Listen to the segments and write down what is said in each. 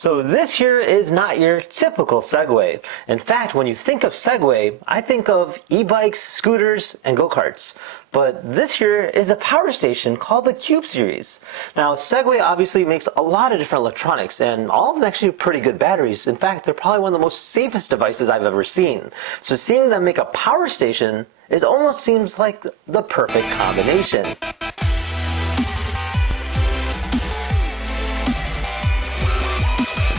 So this here is not your typical Segway. In fact, when you think of Segway, I think of e-bikes, scooters, and go-karts. But this here is a power station called the Cube series. Now, Segway obviously makes a lot of different electronics, and all of them actually have pretty good batteries. In fact, they're probably one of the most safest devices I've ever seen. So seeing them make a power station, it almost seems like the perfect combination.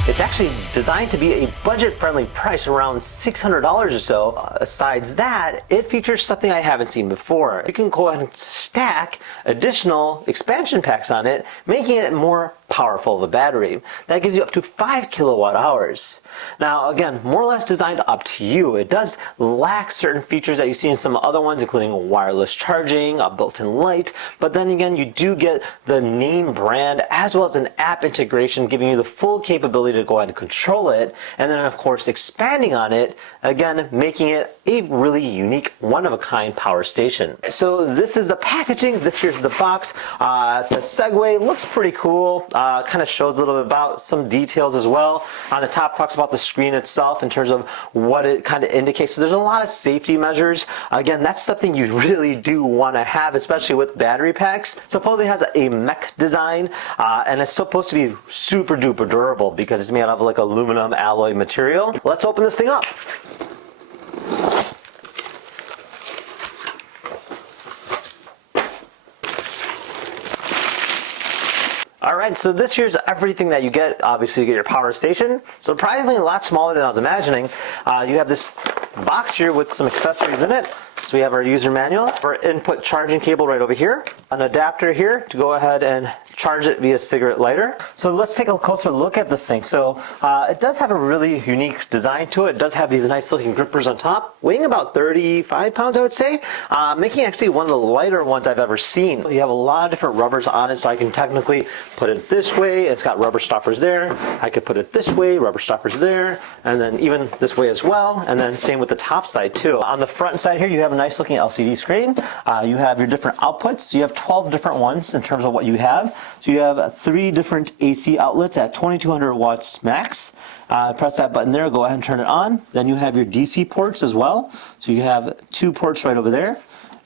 It's actually designed to be a budget-friendly price, around $600 or so. Besides that, it features something I haven't seen before. You can go ahead and stack additional expansion packs on it, making it more powerful of a battery. That gives you up to 5 kilowatt hours. Now, again, more or less designed up to you. It does lack certain features that you see in some other ones, including wireless charging, a built-in light, but then again, you do get the name brand as well as an app integration, giving you the full capability to go ahead and control it, and then of course expanding on it, again making it a really unique, one-of-a-kind power station. So this is the packaging, this here's the box. It says Segway, looks pretty cool, kind of shows a little bit about some details as well. On the top talks about the screen itself in terms of what it kind of indicates. So there's a lot of safety measures. Again, that's something you really do want to have, especially with battery packs. Supposedly has a mech design, and it's supposed to be super duper durable because it's made out of like aluminum alloy material. Let's open this thing up. Alright, so this here's everything that you get. Obviously you get your power station. Surprisingly a lot smaller than I was imagining. You have this box here with some accessories in it. So we have our user manual, our input charging cable right over here, an adapter here to go ahead and charge it via cigarette lighter. So let's take a closer look at this thing. So it does have a really unique design to it. It does have these nice looking grippers on top, weighing about 35 pounds I would say, making actually one of the lighter ones I've ever seen. You have a lot of different rubbers on it, so I can technically put it this way. It's got rubber stoppers there. I could put it this way, rubber stoppers there, and then even this way as well, and then same with the top side too. On the front side here you have a nice looking LCD screen. You have your different outputs. You have 12 different ones in terms of what you have. So you have 3 different AC outlets at 2200 watts max. Press that button there, go ahead and turn it on. Then you have your DC ports as well. So you have 2 ports right over there.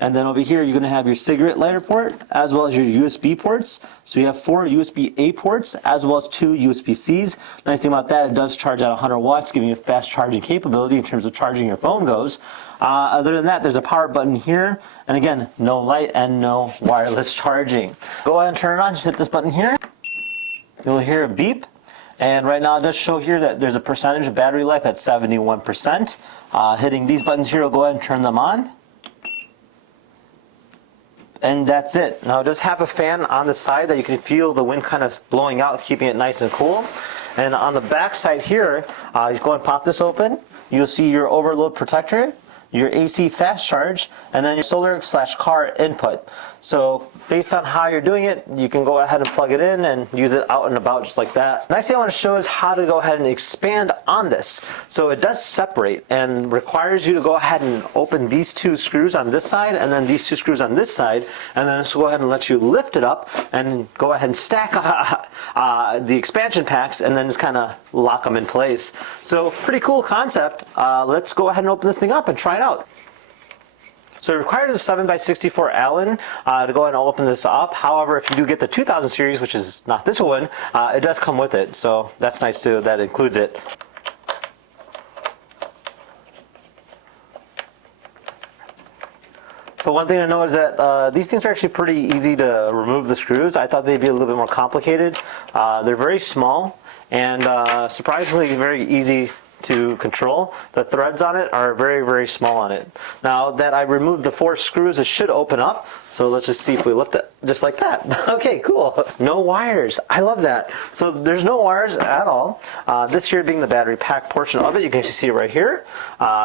And then over here, you're going to have your cigarette lighter port, as well as your USB ports. So you have 4 USB-A ports, as well as 2 USB-Cs. Nice thing about that, it does charge at 100 watts, giving you fast charging capability in terms of charging your phone goes. Other than that, there's a power button here. And again, no light and no wireless charging. Go ahead and turn it on, just hit this button here. You'll hear a beep. And right now it does show here that there's a percentage of battery life at 71%. Hitting these buttons here will go ahead and turn them on. And that's it. Now it does have a fan on the side that you can feel the wind kind of blowing out, keeping it nice and cool. And on the back side here, you go and pop this open. You'll see your overload protector, your AC fast charge, and then your solar/car input. So based on how you're doing it, you can go ahead and plug it in and use it out and about just like that. Next thing I want to show is how to go ahead and expand on this. So it does separate and requires you to go ahead and open these 2 screws on this side and then these 2 screws on this side, and then this will go ahead and let you lift it up and go ahead and stack the expansion packs and then just kind of lock them in place. So pretty cool concept. Let's go ahead and open this thing up and try it out. So it requires a 7x64 Allen to go ahead and open this up. However, if you do get the 2000 series, which is not this one, it does come with it. So that's nice too, that includes it. So one thing to note is that these things are actually pretty easy to remove the screws. I thought they'd be a little bit more complicated. They're very small and surprisingly very easy to control. The threads on it are very, very small on it. Now that I removed the 4 screws, it should open up. So let's just see if we lift it just like that. Okay, cool. No wires. I love that. So there's no wires at all. This here being the battery pack portion of it, you can see it right here.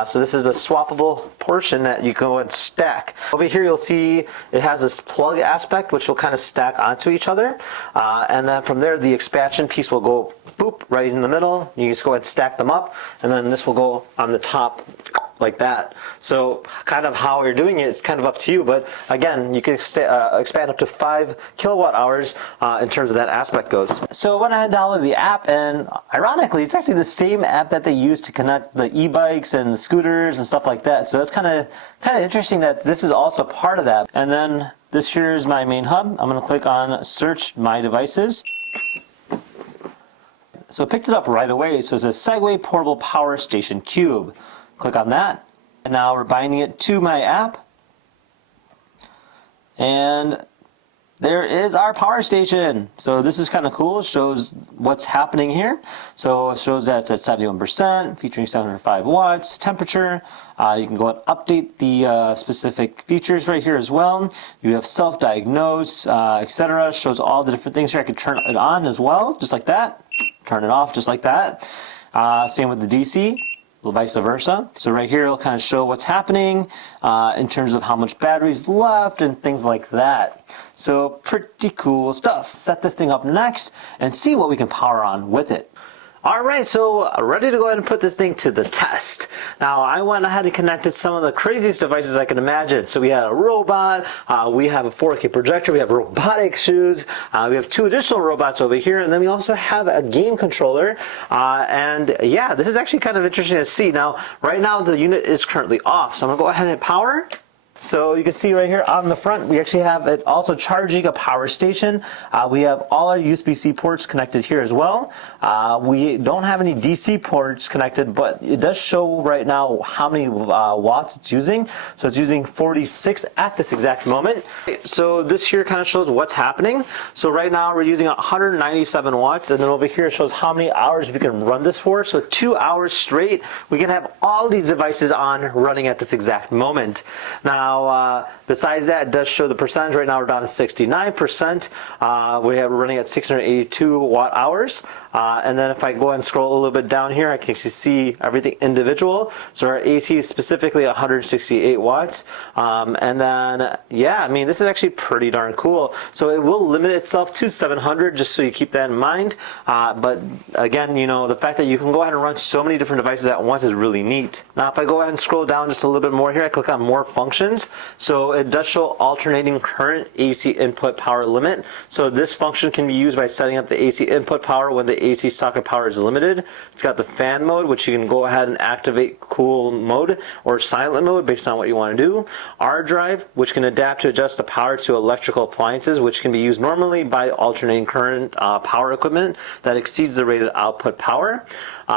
So this is a swappable portion that you go and stack. Over here you'll see it has this plug aspect which will kind of stack onto each other. And then from there the expansion piece will go boop right in the middle. You just go ahead and stack them up, and then this will go on the top like that. So kind of how you're doing it, it's kind of up to you, but again, you can expand up to 5 kilowatt hours in terms of that aspect goes. So I went ahead and downloaded the app, and ironically, it's actually the same app that they use to connect the e-bikes and the scooters and stuff like that. So it's kind of interesting that this is also part of that. And then this here is my main hub. I'm going to click on search my devices. So it picked it up right away. So it says Segway Portable Power Station Cube. Click on that, and now we're binding it to my app, and there is our power station. So this is kind of cool. It shows what's happening here. So it shows that it's at 71%, featuring 705 watts, temperature. You can go and update the specific features right here as well. You have self-diagnose, etc. Shows all the different things here. I could turn it on as well, just like that. Turn it off, just like that. Same with the DC. Vice versa. So right here it'll kind of show what's happening in terms of how much battery's left and things like that. So pretty cool stuff. Set this thing up next and see what we can power on with it. Alright, so ready to go ahead and put this thing to the test. Now I went ahead and connected some of the craziest devices I can imagine. So we had a robot, we have a 4K projector, we have robotic shoes, we have 2 additional robots over here, and then we also have a game controller. And yeah, this is actually kind of interesting to see. Now, right now the unit is currently off, so I'm going to go ahead and power. So you can see right here on the front, we actually have it also charging a power station. We have all our USB-C ports connected here as well. We don't have any DC ports connected, but it does show right now how many watts it's using. So it's using 46 at this exact moment. So this here kind of shows what's happening. So right now we're using 197 watts, and then over here it shows how many hours we can run this for. So 2 hours straight, we can have all these devices on running at this exact moment. Now, besides that, it does show the percentage. Right now we're down to 69%. We're running at 682 watt hours. And then if I go ahead and scroll a little bit down here, I can actually see everything individual. So our AC is specifically 168 watts. And then, yeah, I mean, this is actually pretty darn cool. So it will limit itself to 700, just so you keep that in mind. But again, you know, the fact that you can go ahead and run so many different devices at once is really neat. Now, if I go ahead and scroll down just a little bit more here, I click on more functions. So it does show alternating current AC input power limit. So this function can be used by setting up the AC input power when the AC socket power is limited. It's got the fan mode, which you can go ahead and activate cool mode or silent mode based on what you want to do. R drive, which can adapt to adjust the power to electrical appliances, which can be used normally by alternating current power equipment that exceeds the rated output power.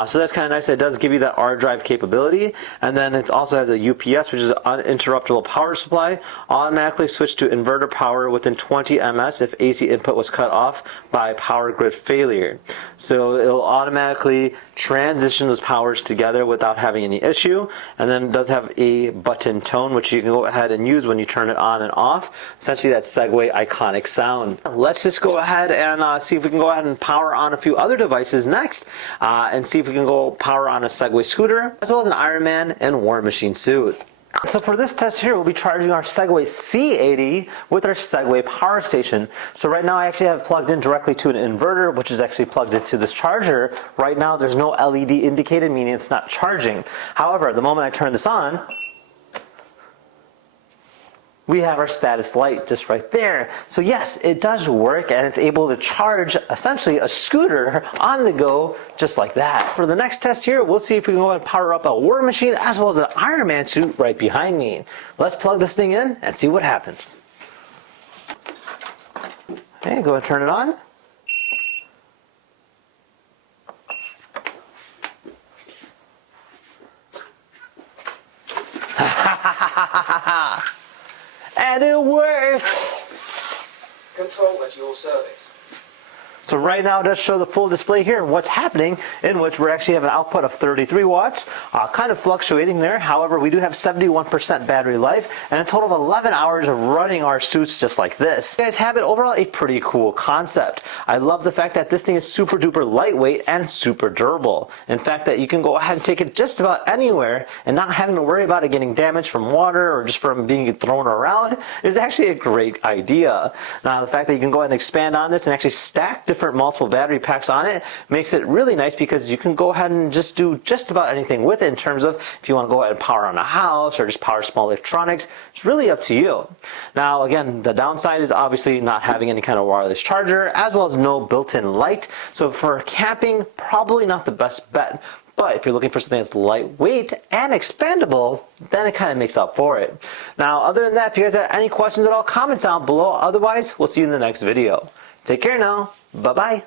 So that's kind of nice. It does give you that R drive capability. And then it also has a UPS, which is an uninterruptible power supply. Automatically switch to inverter power within 20 ms if AC input was cut off by power grid failure. So it'll automatically transition those powers together without having any issue. And then it does have a button tone, which you can go ahead and use when you turn it on and off. Essentially that Segway iconic sound. Let's just go ahead and see if we can go ahead and power on a few other devices next, and see if we can go power on a Segway scooter, as well as an Iron Man and War Machine suit. So for this test here, we'll be charging our Segway C80 with our Segway power station. So right now I actually have plugged in directly to an inverter, which is actually plugged into this charger. Right now there's no LED indicated, meaning it's not charging. However, the moment I turn this on, we have our status light just right there. So yes, it does work, and it's able to charge essentially a scooter on the go just like that. For the next test here, we'll see if we can go ahead and power up a War Machine as well as an Iron Man suit right behind me. Let's plug this thing in and see what happens. Okay, go ahead and turn it on. And it works! Control at your service. So right now it does show the full display here and what's happening, in which we actually have an output of 33 watts, kind of fluctuating there. However, we do have 71% battery life and a total of 11 hours of running our suits just like this. You guys have it. Overall, a pretty cool concept. I love the fact that this thing is super duper lightweight and super durable. In fact, that you can go ahead and take it just about anywhere and not having to worry about it getting damaged from water or just from being thrown around is actually a great idea. Now, the fact that you can go ahead and expand on this and actually stack different different multiple battery packs on it makes it really nice because you can go ahead and just do just about anything with it in terms of if you want to go ahead and power on a house or just power small electronics. It's really up to you. Now again, the downside is obviously not having any kind of wireless charger as well as no built-in light. So for camping, probably not the best bet. But if you're looking for something that's lightweight and expandable, then it kind of makes up for it. Now, other than that, if you guys have any questions at all, comment down below. Otherwise, we'll see you in the next video. Take care now. Bye-bye.